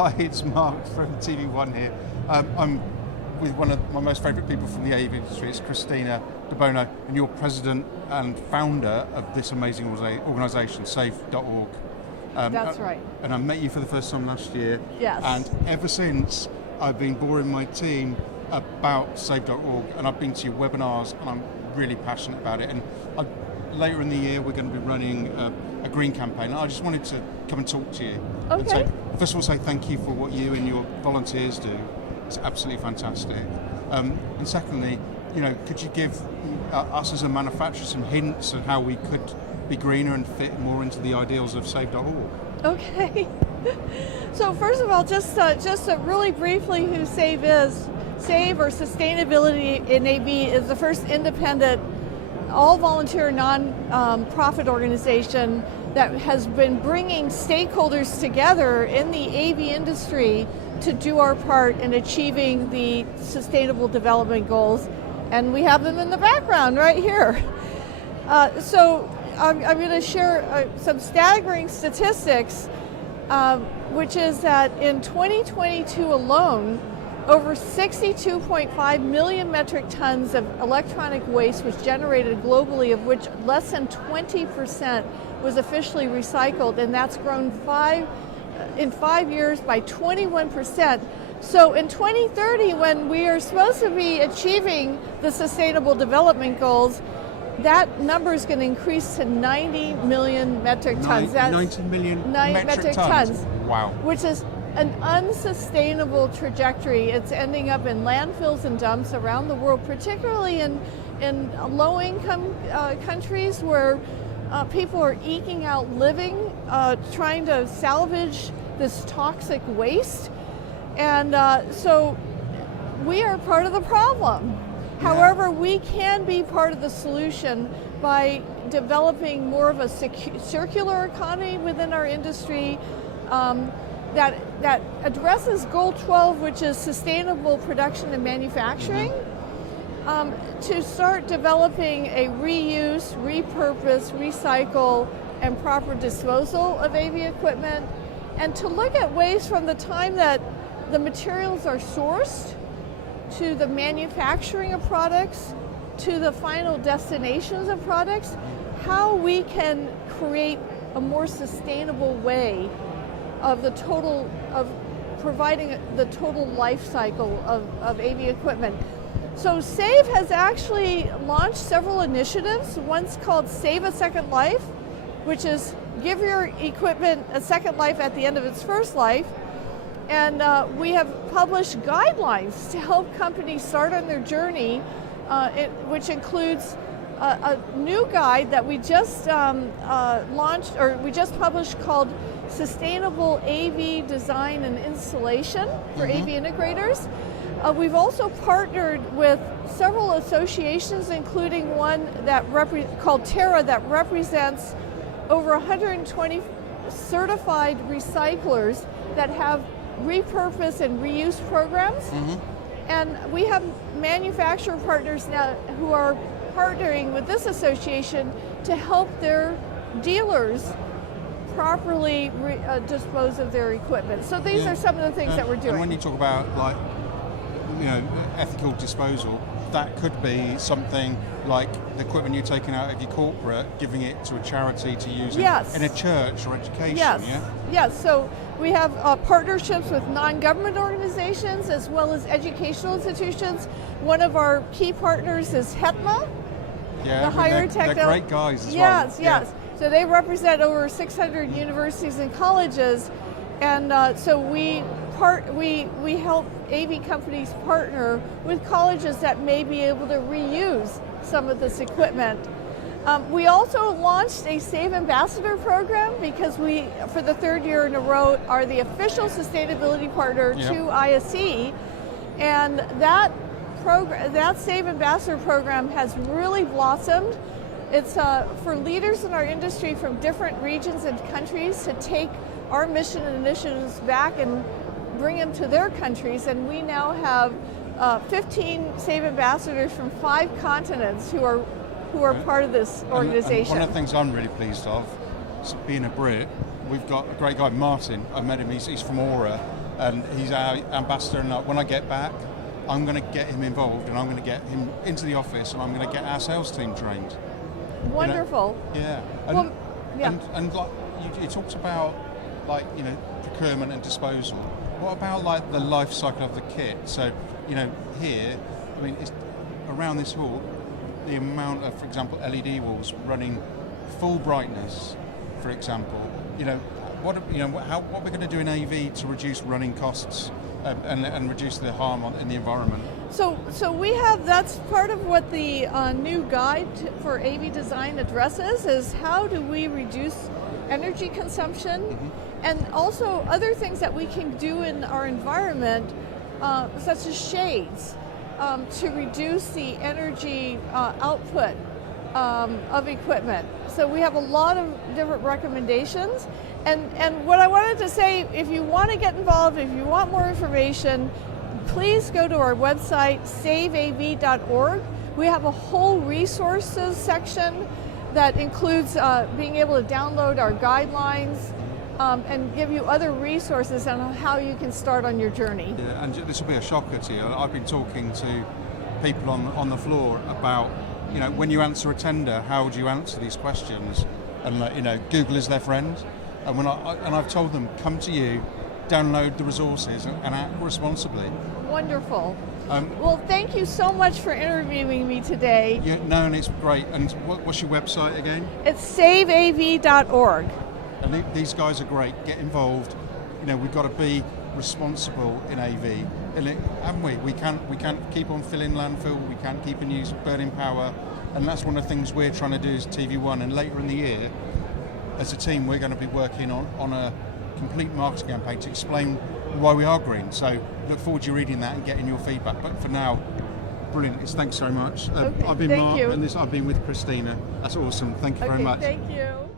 Hi, it's Mark from tvONE here. I'm with one of my most favourite people from the AV industry. It's Christina, Bono, and you're president and founder of this amazing organisation, save.org. That's right. And I met you for the first time last year. Yes. And ever since, I've been boring my team about save.org, and I've been to your webinars, and I'm really passionate about it. And later in the year, we're going to be running a green campaign. I just wanted to come and talk to you. Okay. And say, first of all, say thank you for what you and your volunteers do. It's absolutely fantastic. And secondly, could you give us as a manufacturer some hints on how we could be greener and fit more into the ideals of save.org? Okay. So first of all, just really briefly who SAVE is. SAVE, or Sustainability in AV, is the first independent, all-volunteer, non-profit organization that has been bringing stakeholders together in the AV industry to do our part in achieving the Sustainable Development Goals. And we have them in the background right here. So I'm going to share some staggering statistics, which is that in 2022 alone, over 62.5 million metric tons of electronic waste was generated globally, of which less than 20% was officially recycled, and that's grown in 5 years by 21%. So in 2030, when we are supposed to be achieving the Sustainable Development Goals, that number is going to increase to 90 million metric tons. 90 million metric tons? Wow. Which is an unsustainable trajectory. It's ending up in landfills and dumps around the world, particularly in low-income countries where people are eking out living, trying to salvage this toxic waste. And so we are part of the problem. Yeah. However, we can be part of the solution by developing more of a circular economy within our industry that addresses Goal 12, which is sustainable production and manufacturing, to start developing a reuse, repurpose, recycle, and proper disposal of AV equipment, and to look at ways from the time that the materials are sourced to the manufacturing of products to the final destinations of products, how we can create a more sustainable way of providing the total life cycle of AV equipment. So SAVE has actually launched several initiatives. One's called Save a Second Life, which is give your equipment a second life at the end of its first life. And we have published guidelines to help companies start on their journey, which includes a new guide that we just launched, or we just published, called Sustainable AV Design and Installation for AV integrators. We've also partnered with several associations, including one called Terra, that represents over 120 certified recyclers that have repurpose and reuse programs. And we have manufacturer partners now who are partnering with this association to help their dealers properly dispose of their equipment. So these are some of the things that we're doing. And when you talk about ethical disposal, that could be something like the equipment you're taking out of your corporate, giving it to a charity to use in a church or education. Yes. So we have partnerships with non-government organizations as well as educational institutions. One of our key partners is HETMA, the Higher Technology. They're great guys as well. Yes. So they represent over 600 universities and colleges, and so we help AV companies partner with colleges that may be able to reuse some of this equipment. We also launched a Save Ambassador program because we, for the third year in a row, are the official sustainability partner to ISE, and that Save Ambassador program has really blossomed. It's for leaders in our industry from different regions and countries to take our mission and initiatives back and bring them to their countries, and we now have 15 SAVE ambassadors from 5 continents who are part of this organization. And one of the things I'm really pleased of, being a Brit, we've got a great guy, Martin. I met him. He's from Aura, and he's our ambassador. And when I get back, I'm going to get him involved, and I'm going to get him into the office, and I'm going to get our sales team trained. Wonderful. You know? Yeah. And, Well, yeah. and like you talked about, like, you know, procurement and disposal. What about like the life cycle of the kit? So, you know, here, I mean, it's around this hall, the amount of, for example, LED walls running full brightness, for example. You know, what we're going to do in AV to reduce running costs and reduce the harm in the environment. So we have, that's part of what the new guide for AV design addresses, is how do we reduce energy consumption, and also other things that we can do in our environment, such as shades, to reduce the energy output of equipment. So we have a lot of different recommendations. And what I wanted to say, if you want to get involved, if you want more information, please go to our website, saveav.org. We have a whole resources section that includes being able to download our guidelines and give you other resources on how you can start on your journey. Yeah, and this will be a shocker to you. I've been talking to people on the floor about, you know, when you answer a tender, how would you answer these questions? And you know, Google is their friend. And I've told them, come to you, download the resources, and act responsibly. Wonderful. Well, thank you so much for interviewing me today. Yeah, no, and it's great. And what's your website again? It's saveav.org. And these guys are great. Get involved. You know, we've got to be responsible in AV, haven't we? We can't keep on filling landfill. We can't keep on burning power, and that's one of the things we're trying to do as tvONE. And later in the year, as a team, we're going to be working on a complete marketing campaign to explain why we are green. So look forward to reading that and getting your feedback. But for now, brilliant. Thanks so much. Okay, I've been thank Mark, you. and I've been with Christina. That's awesome. Thank you very much. Thank you.